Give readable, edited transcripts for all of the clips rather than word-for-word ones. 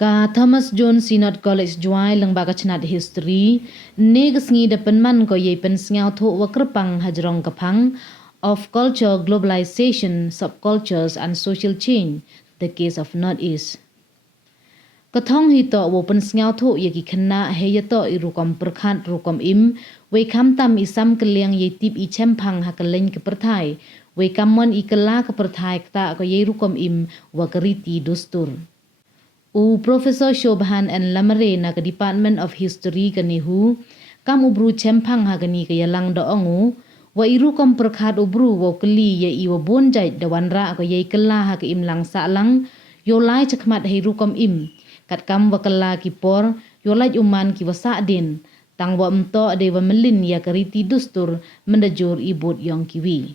Ka Thomas John Synod College Juai lang baka chnat history negs ngi de Pynman ko ye pen sngau tho wa krpang hajrong kapang of culture, globalization, subcultures and social change, the case of Northeast. Kathong hi to wo pen sngau tho ye ki khna he ye to i rukom perkhat rukom im we kham tam isam keliang ye tip i chempang ha keleng ke perthai we kamon i kela ke perthai ta ko ye rukom im wa riti dustur. Professor Shobhan and Lamare na ka Department of History kanihu kam ubru chempang ha kani ka yalang do ongu wa iru kom perkhat ubru wa keli ye i wa bonjai da wanra ko ye kela ha ka im lang sa lang yo lai chakmat he ru kom im kat kam wa kela ki por yo lai uman ki wa sa din tang wa mto de wa melin ya ka riti dustur mendajur ibut yong kiwi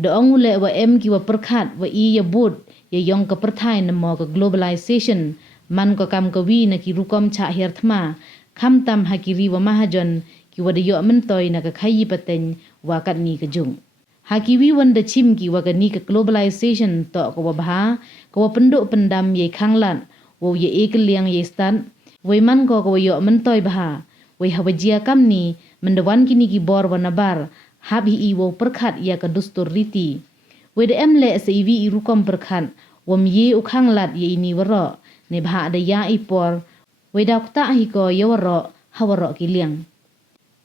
do ongu le wa em ki wa perkhat wa i ya bud ye yong ka perthai na mo ka globalization man ko kam ka wi na ki rukom cha her thma kham tam ha ki ri wa mahajon ki wa de yo mentoy na ka khayi pateng wa kat ni ka jung ha ki wi wan da chim ki wa ka ni ka globalization to ko wa bha ko wa penduk pendam ye khanglat wo ye e kliang ye stan we man ko yo mentoy bha we ha wajia kam ni mendawan kini ki bor wa nabar hab hi wo perkhat ya ka dustur riti we de em le se i rukom perkhat wom ye u khanglat ye ini waro ne bha da ya ipor we dak ta hi ko ye waro hawaro ki liang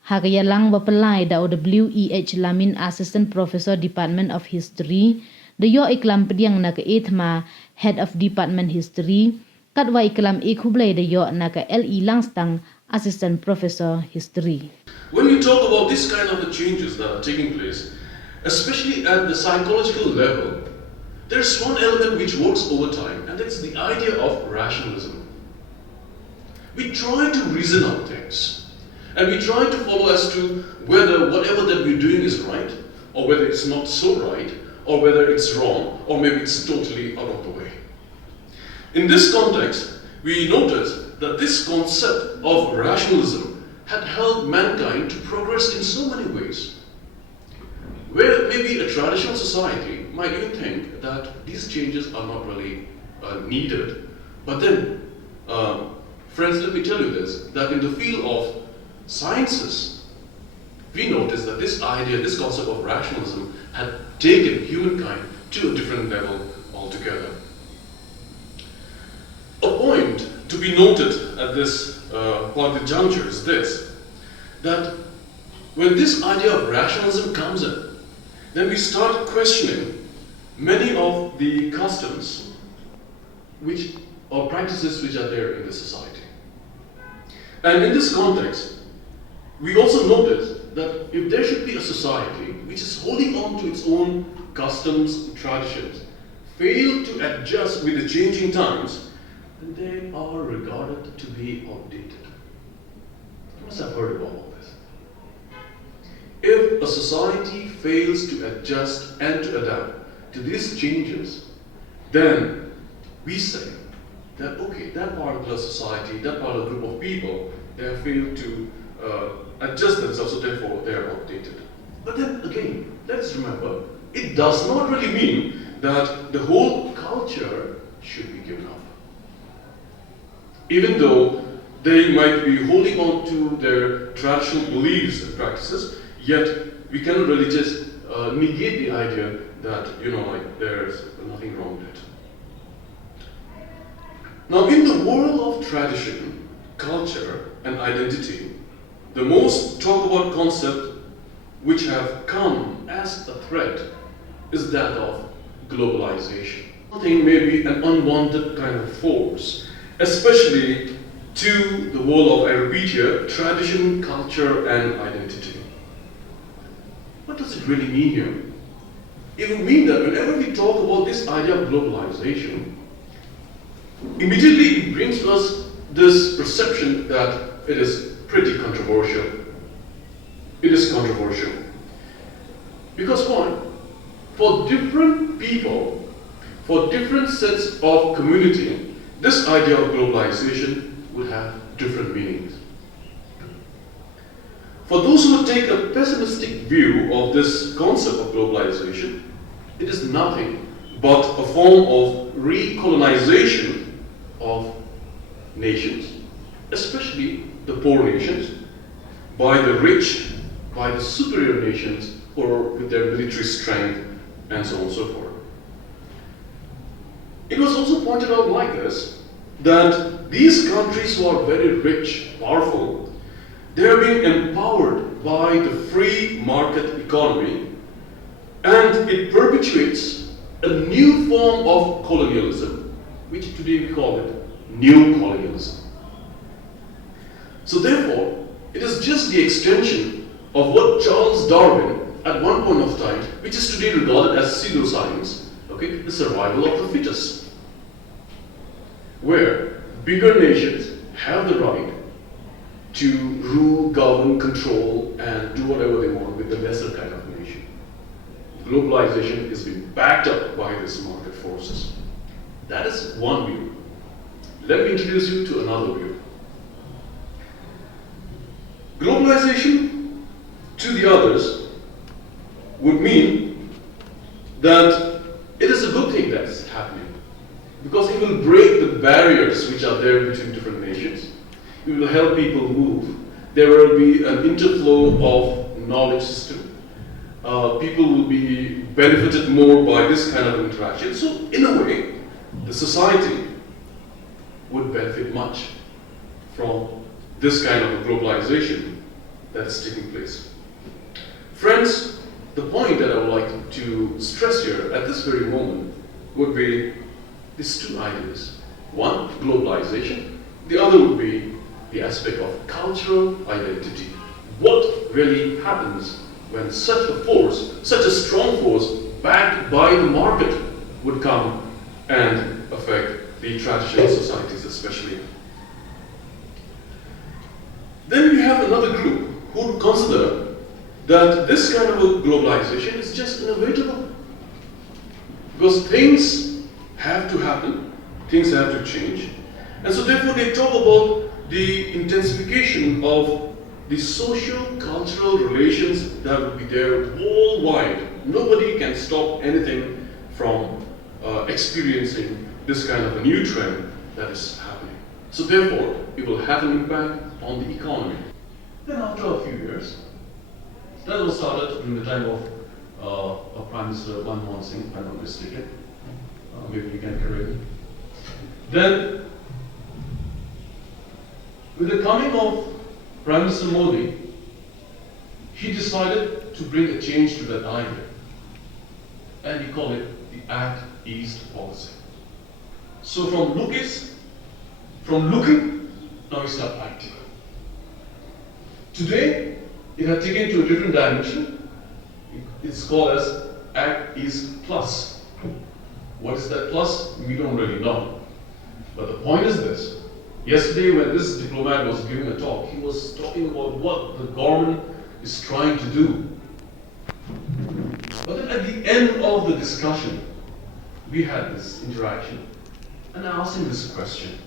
ha ga ya lang ba pelai da WEH Lamin Assistant Professor Department of History de yo iklam pediang na ka ethma Head of Department History kat wa iklam e khublai de yo na ka LE Langstang Assistant Professor History. When we talk about this kind of the changes that are taking place, especially at the psychological level, there's one element which works over time, and that's the idea of rationalism. We try to reason out things, and we try to follow as to whether whatever that we're doing is right, or whether it's not so right, or whether it's wrong, or maybe it's totally out of the way. In this context, we notice that this concept of rationalism had helped mankind to progress in so many ways. Where maybe a traditional society might even think that these changes are not really needed. But then, friends, let me tell you this, that in the field of sciences, we notice that this idea, this concept of rationalism had taken humankind to a different level altogether. A point to be noted at this part of the juncture is this, that when this idea of rationalism comes in, then we start questioning many of the customs or practices which are there in the society. And in this context, we also notice that if there should be a society which is holding on to its own customs and traditions, fail to adjust with the changing times, then they are regarded to be outdated. You must have heard about all this. If a society fails to adjust and to adapt to these changes, then we say that, okay, that particular society, that particular group of people, they have failed to adjust themselves, so therefore they are outdated. But then again, let's remember, it does not really mean that the whole culture should be given up. Even though they might be holding on to their traditional beliefs and practices, yet we cannot really just negate the idea that, there's nothing wrong with it. Now, in the world of tradition, culture, and identity, the most talked about concept which have come as a threat is that of globalization. Something may be an unwanted kind of force, especially to the world of, I repeat here, tradition, culture, and identity. What does it really mean here? It would mean that whenever we talk about this idea of globalization, immediately it brings us this perception that it is pretty controversial. It is controversial. Because why? For different people, for different sets of community, this idea of globalization would have different meanings. For those who take a pessimistic view of this concept of globalization, it is nothing but a form of recolonization of nations, especially the poor nations, by the rich, by the superior nations, or with their military strength, and so on and so forth. It was also pointed out like this, that these countries who are very rich, powerful, they are being empowered by the free market economy, and it perpetuates a new form of colonialism, which today we call it neo-colonialism. So therefore, it is just the extension of what Charles Darwin, at one point of time, which is today regarded as pseudoscience, okay, the survival of the fittest, where bigger nations have the right to rule, govern, control, and do whatever they want with the lesser kind of nation. Globalization is being backed up by these market forces. That is one view. Let me introduce you to another view. Globalization, to the others, would mean that it is a good thing that's happening, because it will break the barriers which are there between different nations. It will help people move. There will be an interflow of knowledge system. People will be benefited more by this kind of interaction. So in a way, the society would benefit much from this kind of a globalization that is taking place. Friends, the point that I would like to stress here at this very moment would be these two ideas. One, globalization. The other would be the aspect of cultural identity. What really happens when such a force, such a strong force, backed by the market, would come and affect the traditional societies especially. Then we have another group who would consider that this kind of a globalization is just inevitable, because things have to happen, things have to change, and so therefore they talk about the intensification of the social-cultural relations that will be there worldwide. Nobody can stop anything from experiencing this kind of a new trend that is happening. So therefore, it will have an impact on the economy. Then after a few years, that was started during the time of Prime Minister Manmohan Singh, if I'm not mistaken. Maybe you can correct me. Then, with the coming of Prime Minister Modi, he decided to bring a change to that idea, and he called it the Act East policy. So from looking, now we start acting. Today, it had taken to a different dimension. It's called as Act East Plus. What is that plus? We don't really know. But the point is this. Yesterday, when this diplomat was giving a talk, he was talking about what the government is trying to do. But then at the end of the discussion, we had this interaction, and I asked him this question.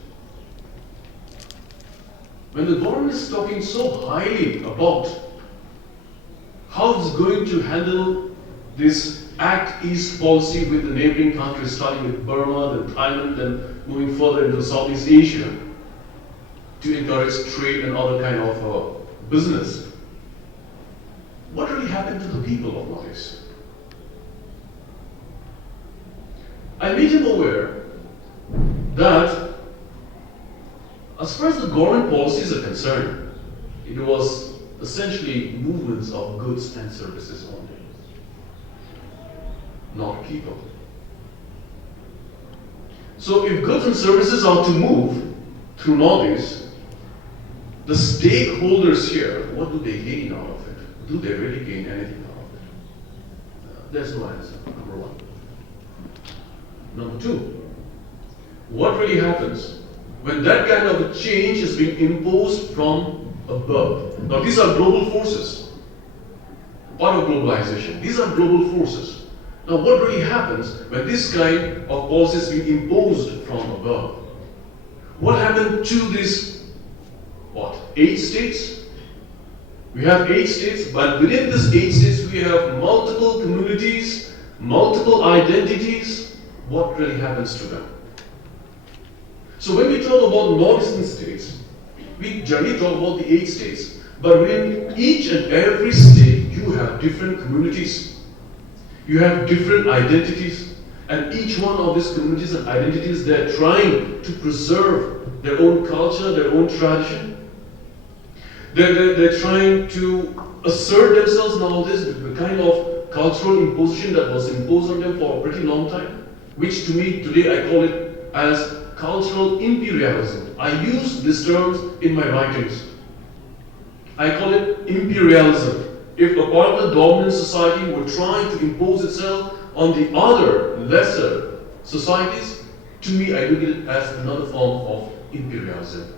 When the government is talking so highly about how it's going to handle this Act East policy with the neighboring countries, starting with Burma, then Thailand, then moving further into Southeast Asia, to encourage trade and other kind of business, what really happened to the people of Northeast? I made him aware that as far as the government policies are concerned, it was essentially movements of goods and services only, not people. So if goods and services are to move through Northeast, the stakeholders here, what do they gain out of it? Do they really gain anything out of it? There's no answer, number one. Number two, what really happens when that kind of a change is being imposed from above? Now these are global forces, part of globalization. These are global forces. Now what really happens when this kind of policy is being imposed from above? What happened to these, 8 states? We have 8 states, but within these 8 states we have multiple communities, multiple identities. What really happens to them? So when we talk about northeastern states, we generally talk about the 8 states. But within each and every state, you have different communities. You have different identities. And each one of these communities and identities, they're trying to preserve their own culture, their own tradition. They're trying to assert themselves nowadays with the kind of cultural imposition that was imposed on them for a pretty long time, which to me today I call it as cultural imperialism. I use these terms in my writings. I call it imperialism. If a part of the dominant society were trying to impose itself on the other, lesser societies, to me I look at it as another form of imperialism.